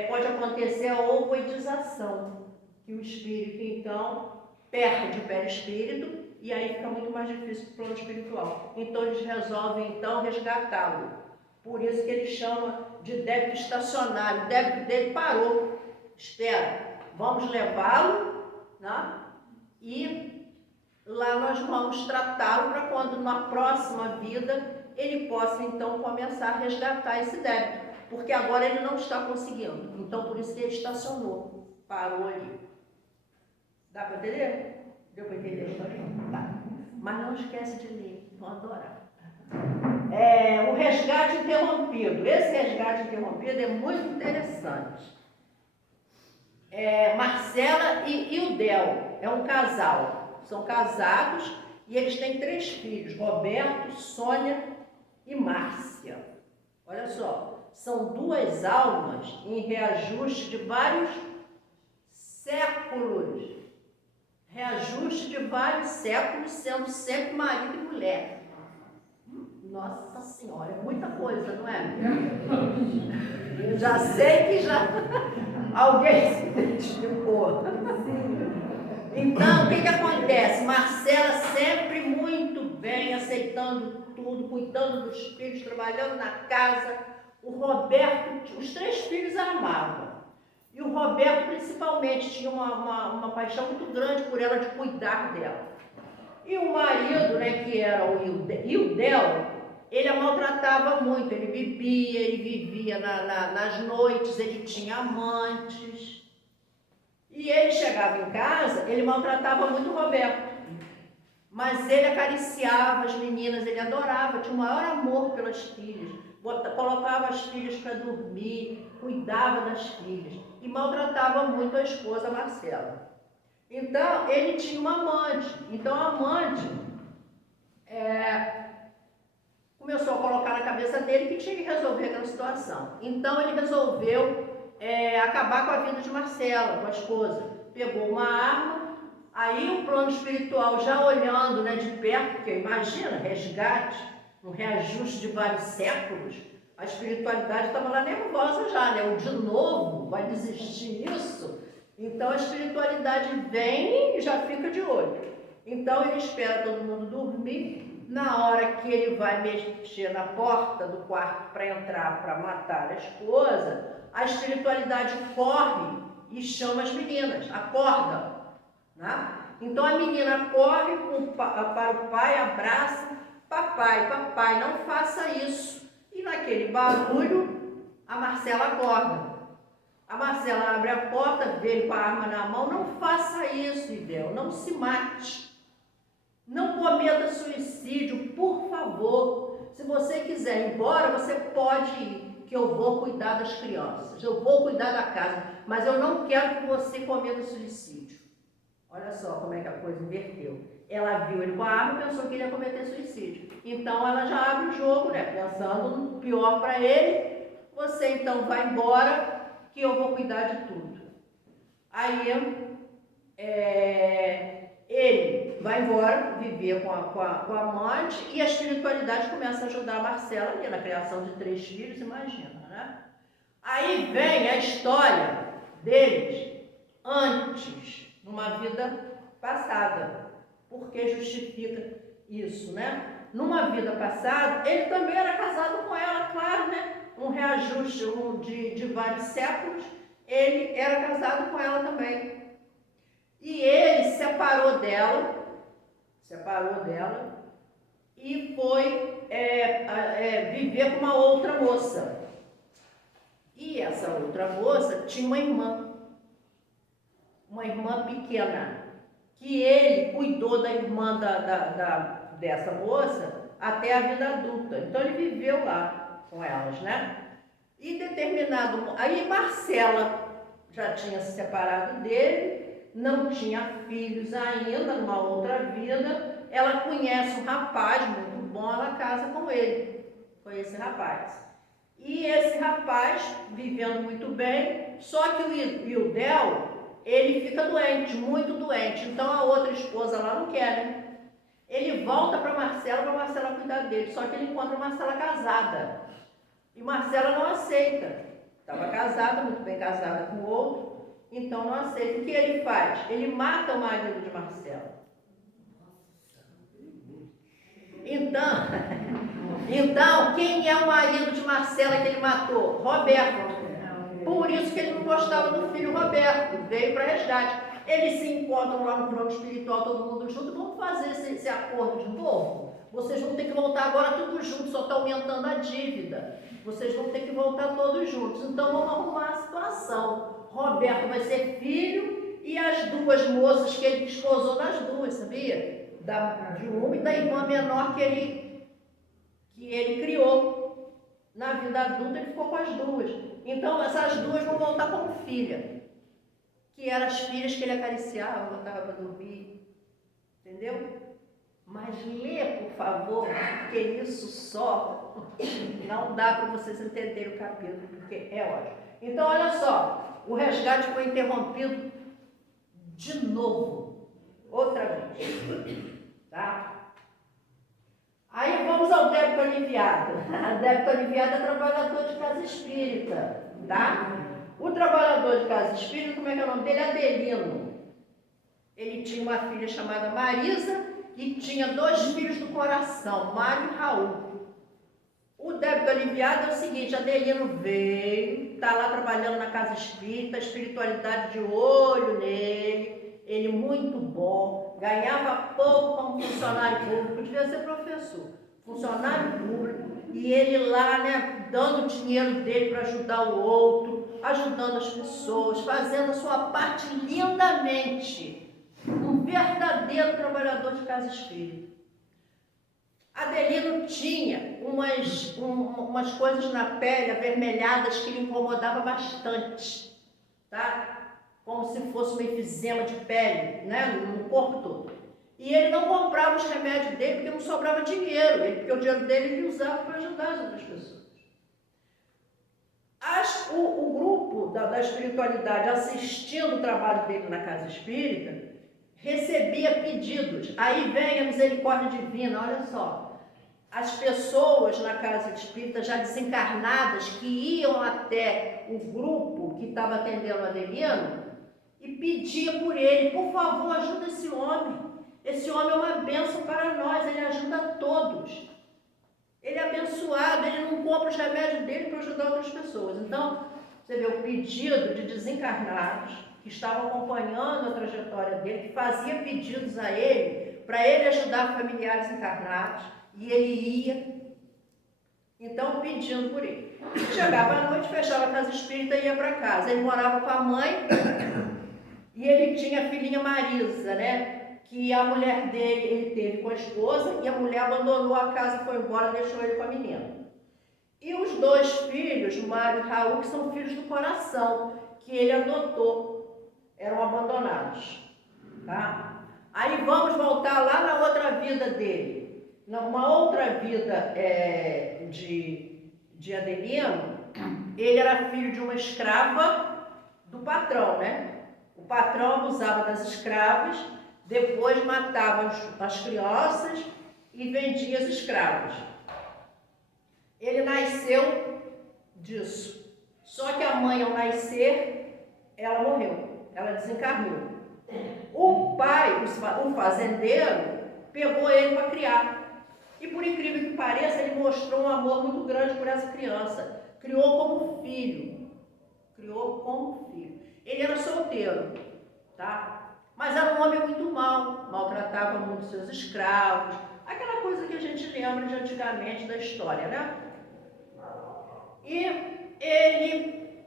Pode acontecer a ovoidização, que o espírito, então, perde o perispírito e aí fica muito mais difícil para o plano espiritual. Então, eles resolvem, então, resgatá-lo. Por isso que ele chama de débito estacionário. O débito dele parou. Espera, vamos levá-lo, né? E lá nós vamos tratá-lo para quando na próxima vida ele possa então começar a resgatar esse débito. Porque agora ele não está conseguindo. Então por isso que ele estacionou, parou ali. Dá para entender? Deu para entender a história? Tá. Mas não esquece de ler, vão adorar. O resgate interrompido. Esse resgate interrompido é muito interessante. Marcela e o Del é um casal. São casados e eles têm 3 filhos: Roberto, Sônia e Márcia. Olha só, são 2 almas em reajuste de vários séculos. Reajuste de vários séculos, sendo sempre marido e mulher. Nossa Senhora, é muita coisa, não é? Eu já sei que já alguém se identificou. Então, o que acontece? Marcela sempre muito bem vem aceitando tudo, cuidando dos filhos, trabalhando na casa. O Roberto, os 3 filhos amavam. E o Roberto, principalmente, tinha uma paixão muito grande por ela, de cuidar dela. E o marido, né, que era o Ildel, ele a maltratava muito, ele bebia, ele vivia nas noites, ele tinha amantes. E ele chegava em casa, ele maltratava muito o Roberto. Mas ele acariciava as meninas, ele adorava, tinha o maior amor pelas filhas. Colocava as filhas para dormir, cuidava das filhas. E maltratava muito a esposa Marcela. Então, ele tinha uma amante. Então, a amante começou a colocar na cabeça dele que tinha que resolver aquela situação. Então, ele resolveu acabar com a vida de Marcela, com a esposa. Pegou uma arma, aí o plano espiritual já olhando, né, de perto, porque imagina, resgate, um reajuste de vários séculos, a espiritualidade estava lá nervosa já, né? O de novo vai desistir disso? Então a espiritualidade vem e já fica de olho. Então ele espera todo mundo dormir. Na hora que ele vai mexer na porta do quarto para entrar, para matar a esposa, a espiritualidade corre e chama as meninas, acorda, né? Então a menina corre para o pai, abraça, papai, não faça isso. E naquele barulho, a Marcela acorda. A Marcela abre a porta, vê ele com a arma na mão. Não faça isso, Ildel, não se mate. Não cometa suicídio, por favor. Se você quiser ir embora, você pode ir, que eu vou cuidar das crianças, eu vou cuidar da casa, mas eu não quero que você cometa suicídio. Olha só como é que a coisa inverteu. Ela viu ele com a arma e pensou que ele ia cometer suicídio. Então ela já abre o jogo, né? Pensando no pior para ele. Você então vai embora, que eu vou cuidar de tudo. Aí ele vai embora, viver com a amante, e a espiritualidade começa a ajudar a Marcela ali na criação de 3 filhos, imagina, né? Aí vem a história deles antes, numa vida passada. Por que justifica isso, né? Numa vida passada, ele também era casado com ela, claro, né? Um reajuste de vários séculos, ele era casado com ela também. E ele separou dela e foi viver com uma outra moça. E essa outra moça tinha uma irmã pequena, que ele cuidou da irmã dessa moça até a vida adulta. Então ele viveu lá com elas, né? E aí Marcela já tinha se separado dele, não tinha filhos ainda, numa outra vida. Ela conhece um rapaz muito bom, ela casa com ele, com esse rapaz. E esse rapaz, vivendo muito bem, só que o Ildel, ele fica doente, muito doente. Então a outra esposa lá não quer, né? Ele volta para Marcela cuidar dele, só que ele encontra Marcela casada. E Marcela não aceita. Estava casada, muito bem casada com o outro, então não aceita. O que ele faz? Ele mata o marido de Marcela. Então, quem é o marido de Marcela que ele matou? Roberto. Por isso que ele não gostava do filho Roberto, veio para resgate. Eles se encontram lá no plano espiritual, todo mundo junto. Vamos fazer esse acordo de novo? Vocês vão ter que voltar agora todos juntos, só está aumentando a dívida. Vocês vão ter que voltar todos juntos. Então vamos arrumar a situação. Roberto vai ser filho e as 2 moças que ele desposou nas 2, sabia? De uma e da irmã menor que ele criou. Na vida adulta ele ficou com as 2. Então essas 2 vão voltar como filha, que eram as filhas que ele acariciava, botava para dormir. Entendeu? Mas lê, por favor, porque isso só não dá para vocês entenderem o capítulo, porque é ótimo. Então, olha só, o resgate foi interrompido de novo, outra vez, tá? Aí vamos ao débito aliviado. Débito aliviado é trabalhador de casa espírita, tá? O trabalhador de casa espírita, como é que é o nome dele? Adelino. Ele tinha uma filha chamada Marisa, e tinha 2 filhos do coração, Mário e Raul. O débito aliviado é o seguinte: Adelino veio, está lá trabalhando na casa espírita, a espiritualidade de olho nele, ele muito bom, ganhava pouco como funcionário público, devia ser professor, funcionário público, e ele lá, né, dando o dinheiro dele para ajudar o outro, ajudando as pessoas, fazendo a sua parte lindamente, um verdadeiro trabalhador de casa espírita. Adelino tinha umas coisas na pele avermelhadas que lhe incomodava bastante, tá? Como se fosse uma efizema de pele, né? No corpo todo. E ele não comprava os remédios dele porque não sobrava dinheiro, porque o dinheiro dele ele usava para ajudar as outras pessoas. O grupo da espiritualidade assistindo o trabalho dele na casa espírita recebia pedidos. Aí vem a misericórdia divina, olha só. As pessoas na casa espírita já desencarnadas que iam até o grupo que estava atendendo o Adelino e pedia por ele: por favor, ajuda esse homem. Esse homem é uma bênção para nós, ele ajuda a todos. Ele é abençoado, ele não compra os remédios dele para ajudar outras pessoas. Então, você vê o pedido de desencarnados que estavam acompanhando a trajetória dele, que fazia pedidos a ele para ele ajudar familiares encarnados. E ele ia, então, pedindo por ele. Chegava à noite, fechava a casa espírita e ia para casa. Ele morava com a mãe e ele tinha a filhinha Marisa, né? Que a mulher dele, ele teve com a esposa, e a mulher abandonou a casa, foi embora, deixou ele com a menina. E os 2 filhos, Mário e Raul, que são filhos do coração, que ele adotou, eram abandonados. Tá? Aí vamos voltar lá na outra vida dele. Numa outra vida de Adelino, ele era filho de uma escrava do patrão, né? O patrão abusava das escravas, depois matava as crianças e vendia as escravas. Ele nasceu disso. Só que a mãe, ao nascer, ela morreu, ela desencarnou. O pai, o fazendeiro, pegou ele para criar. E por incrível que pareça, ele mostrou um amor muito grande por essa criança. Criou como filho. Criou como filho. Ele era solteiro, tá? Mas era um homem muito mau, maltratava muito seus escravos. Aquela coisa que a gente lembra de antigamente da história, né? E ele,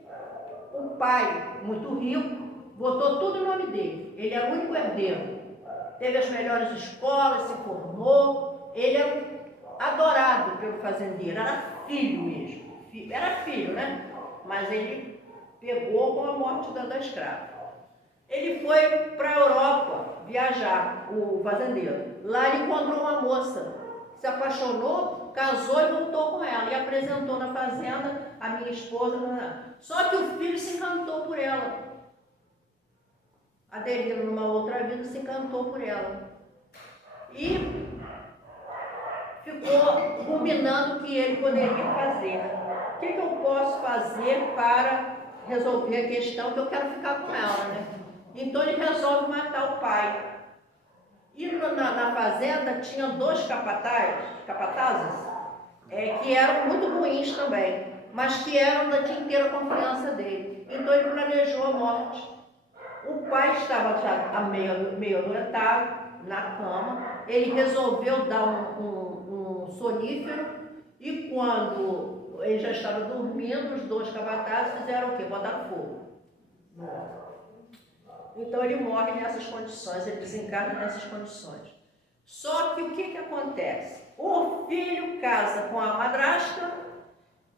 o pai, muito rico, botou tudo em nome dele. Ele era o único herdeiro. Teve as melhores escolas, se formou. Ele era adorado pelo fazendeiro, era filho mesmo. Era filho, né? Mas ele pegou com a morte da escrava. Ele foi para a Europa viajar, o fazendeiro. Lá ele encontrou uma moça, se apaixonou, casou e voltou com ela. E apresentou na fazenda a minha esposa. Só que o filho se encantou por ela. Adelino, numa outra vida, se encantou por ela. E ficou combinando o que ele poderia fazer. O que eu posso fazer para resolver a questão que eu quero ficar com ela, né? Então ele resolve matar o pai. E na fazenda tinha 2 capatazes, que eram muito ruins também, mas que eram da inteira confiança dele. Então ele planejou a morte. O pai estava já meio adoentado, na cama. Ele resolveu dar um sonífero, e quando ele já estava dormindo, os 2 capatazes fizeram o quê? Botaram fogo. Então ele morre nessas condições, ele desencarna nessas condições. Só que o que acontece? O filho casa com a madrasta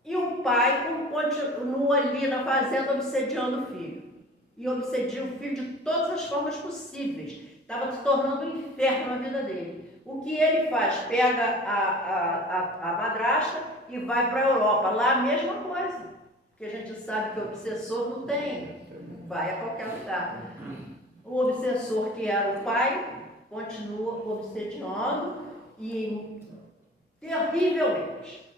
e o pai continua ali na fazenda obsediando o filho. E obsedia o filho de todas as formas possíveis. Estava se tornando um inferno na vida dele. O que ele faz? Pega a madrasta e vai para a Europa. Lá a mesma coisa. Porque a gente sabe que o obsessor não tem, vai a qualquer lugar. O obsessor, que era o pai, continua obsediando e terrivelmente.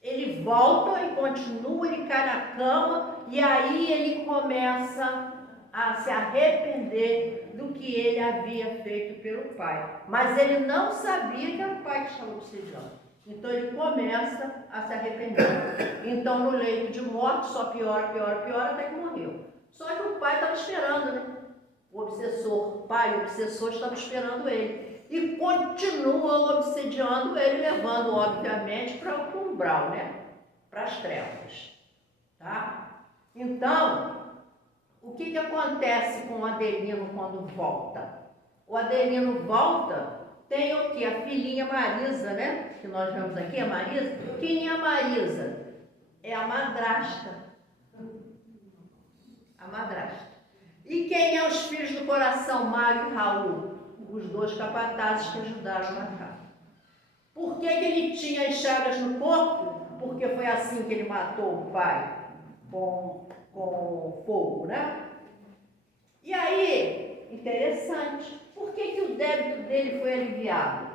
Ele volta e continua, ele cai na cama e aí ele começa a se arrepender do que que ele havia feito pelo pai. Mas ele não sabia que era o pai que estava obsidiando. Então ele começa a se arrepender. Então no leito de morte só piora, piora, piora até que morreu. Só que o pai estava esperando, né? O obsessor, o pai, o obsessor estava esperando ele. E continua obsediando ele, levando, obviamente, para o umbral, né? Para as trevas. Tá? Então, o que acontece com o Adelino quando volta? O Adelino volta, tem o quê? A filhinha Marisa, né? Que nós vemos aqui, a Marisa. Quem é a Marisa? É a madrasta. A madrasta. E quem é os filhos do coração, Mário e Raul? Os dois capatazes que ajudaram a matar. Por que ele tinha as chagas no corpo? Porque foi assim que ele matou o pai, com fogo, né? E aí, interessante, por que o débito dele foi aliviado?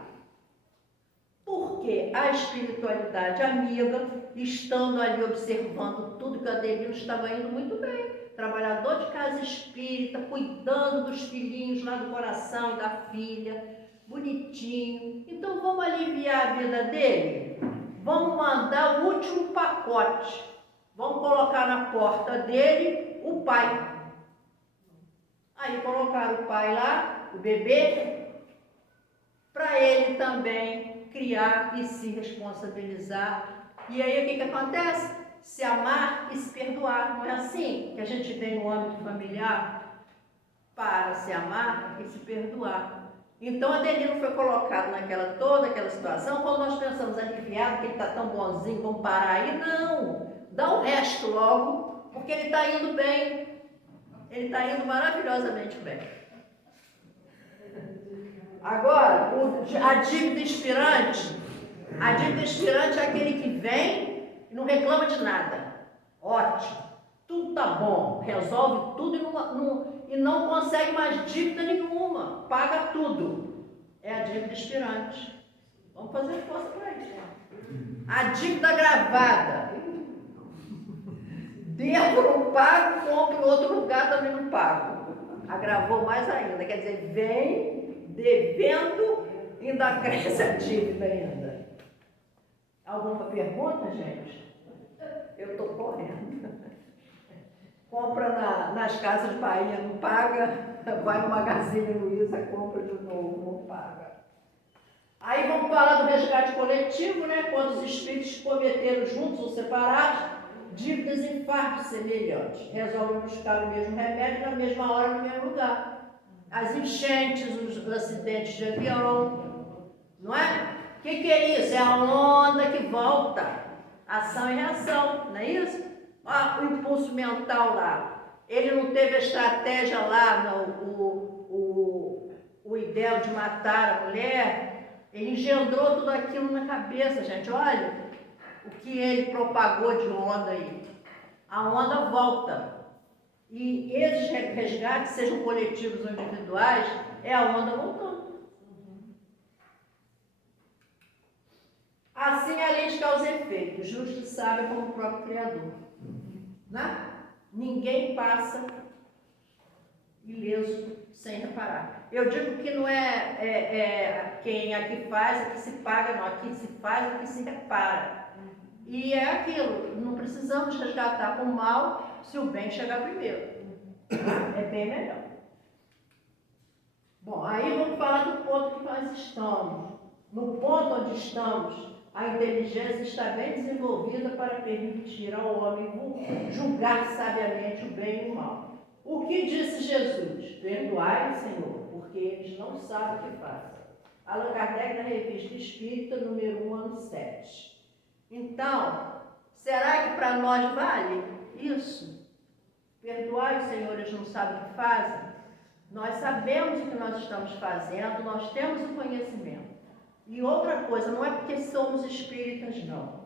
Porque a espiritualidade amiga, estando ali observando tudo que o Adelino estava indo muito bem, trabalhador de casa espírita, cuidando dos filhinhos lá do coração e da filha, bonitinho. Então vamos aliviar a vida dele? Vamos mandar o último pacote. Vamos colocar na porta dele o pai. Aí colocaram o pai lá, o bebê, para ele também criar e se responsabilizar. E aí o que acontece? Se amar e se perdoar. Não é assim que a gente vem no âmbito familiar para se amar e se perdoar. Então Adelino foi colocado toda aquela situação, quando nós pensamos aliviado, que ele está tão bonzinho, vamos parar aí. Não, dá o resto logo, porque ele está indo bem. Ele está indo maravilhosamente bem. Agora, a dívida expirante é aquele que vem e não reclama de nada. Ótimo, tudo tá bom, resolve tudo e não consegue mais dívida nenhuma, paga tudo. É a dívida expirante. Vamos fazer força para isso. A dívida agravada. Devo, não pago, compro em outro lugar, também não pago. Agravou mais ainda, quer dizer, vem devendo, ainda cresce a dívida ainda. Alguma pergunta, gente? Eu estou correndo. Compra nas Casas Bahia, não paga, vai no Magazine Luiza, compra de novo, não paga. Aí vamos falar do resgate coletivo, né? Quando os espíritos cometeram juntos ou separados dívidas em fardos semelhantes, resolvem buscar o mesmo remédio na mesma hora, no mesmo lugar. As enchentes, os acidentes de avião, não é? O que é isso? É a onda que volta, ação e reação, não é isso? O impulso mental lá, ele não teve a estratégia lá, o ideal de matar a mulher, ele engendrou tudo aquilo na cabeça, gente. Olha o que ele propagou de onda aí. A onda volta. E esses resgates, sejam coletivos ou individuais, é a onda voltando. Assim a lei de causa e efeito, justo e sábio como o próprio Criador. Né? Ninguém passa ileso sem reparar. Eu digo que não é quem aqui faz, aqui se paga, não. Aqui se faz, aqui se repara. E é aquilo, não precisamos resgatar com o mal se o bem chegar primeiro. É bem melhor. Bom, aí vamos falar do ponto que nós estamos. No ponto onde estamos, a inteligência está bem desenvolvida para permitir ao homem julgar sabiamente o bem e o mal. O que disse Jesus? Perdoai, Senhor, porque eles não sabem o que fazem. Allan Kardec, na Revista Espírita, número 1, ano 7. Então, será que para nós vale isso? Perdoai, Senhor, eles não sabem o que fazem? Nós sabemos o que nós estamos fazendo, nós temos o conhecimento. E outra coisa, não é porque somos espíritas, não.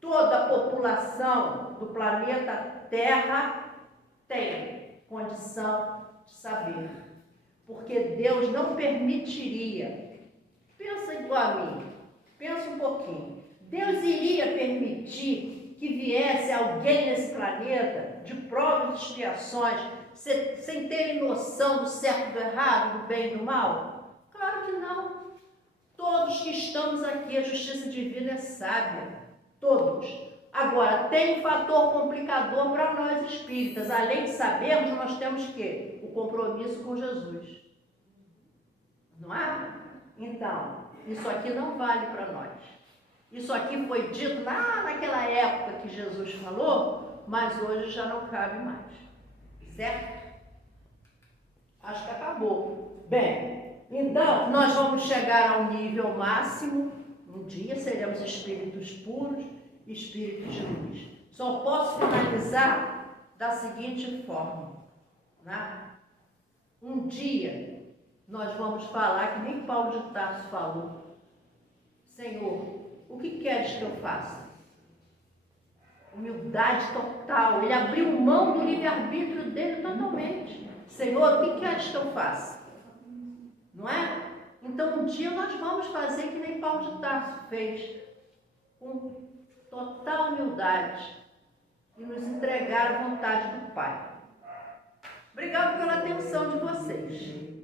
Toda a população do planeta Terra tem condição de saber. Porque Deus não permitiria. Pensa igual a mim, pensa um pouquinho. Deus iria permitir que viesse alguém nesse planeta de provas e expiações sem terem noção do certo e do errado, do bem e do mal? Claro que não. Todos que estamos aqui, a justiça divina é sábia. Todos. Agora, tem um fator complicador para nós espíritas. Além de sabermos, nós temos que o compromisso com Jesus. Não é? Então, isso aqui não vale para nós. Isso aqui foi dito lá naquela época que Jesus falou, mas hoje já não cabe mais. Certo? Acho que acabou. Bem, então nós vamos chegar ao nível máximo. Um dia seremos espíritos puros, espíritos de luz. Só posso finalizar da seguinte forma, né? Um dia nós vamos falar que nem Paulo de Tarso falou: Senhor, o que queres que eu faça? Humildade total. Ele abriu mão do livre-arbítrio dele totalmente. Senhor, o que queres que eu faça? Não é? Então um dia nós vamos fazer que nem Paulo de Tarso fez, com total humildade, e nos entregar à vontade do Pai. Obrigado pela atenção de vocês.